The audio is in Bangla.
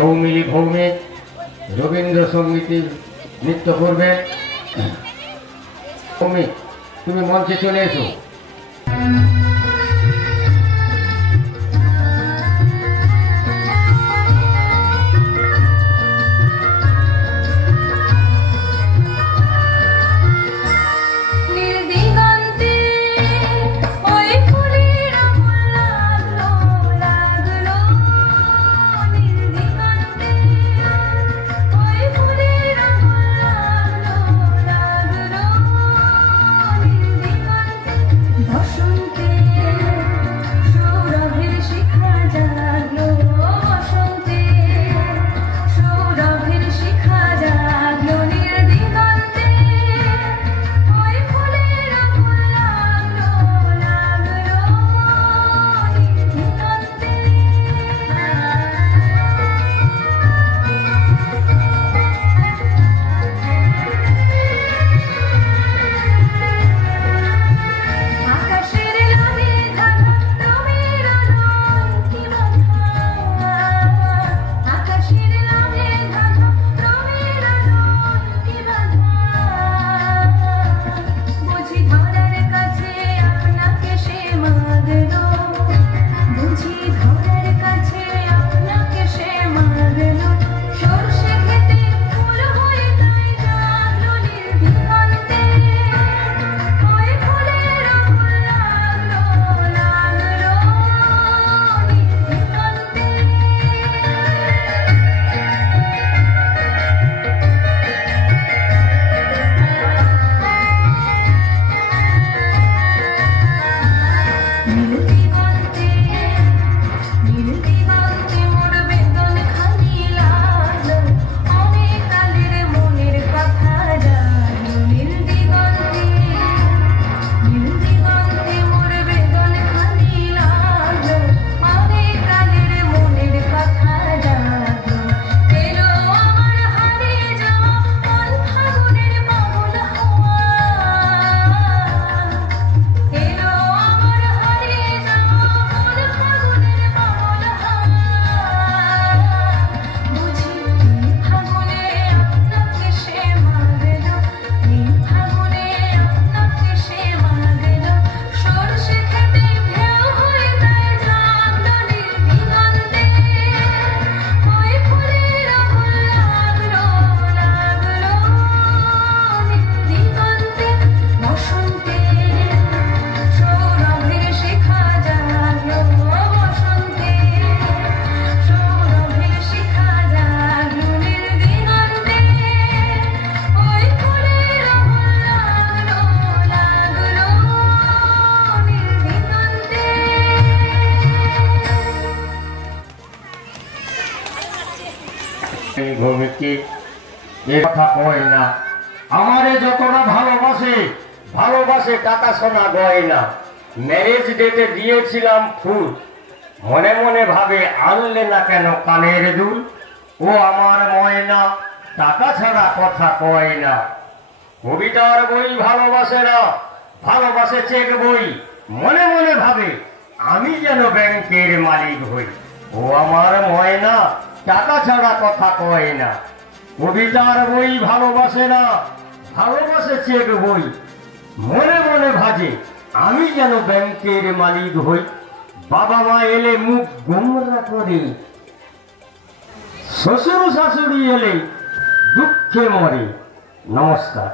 সৌমিলি ভৌমিক রবীন্দ্রসঙ্গীতের নৃত্য করবে। ভৌমিক, তুমি মঞ্চে চলে এসো। ভৌমিককে এ কথা কয় না, আমারে যতটা ভালোবাসে ভালোবাসে টাকা সোনা গয় না। ম্যারেজ ডেটে দিয়েছিলাম ফুল, মনে মনে ভাবে আনলে না কেন কানের দুল। ও আমার ময়না টাকা ছাড়া কথা কয় না। কবিতার বই ভালোবাসে না, ভালোবাসে চেক বই। মনে মনে ভাবে আমি যেন ব্যাংকের মালিক হই। ও আমার ময়না টাকা ছাড়া কথা কয় না। কবিতার বই ভালোবাসে না, ভালোবাসে চেক বই। মনে মনে ভাজে আমি যেন ব্যাংকের মালিক হই। বাবা মা এলে মুখ গোমরা করে, শ্বশুর শাশুড়ি এলে দুঃখে মরে। নমস্কার।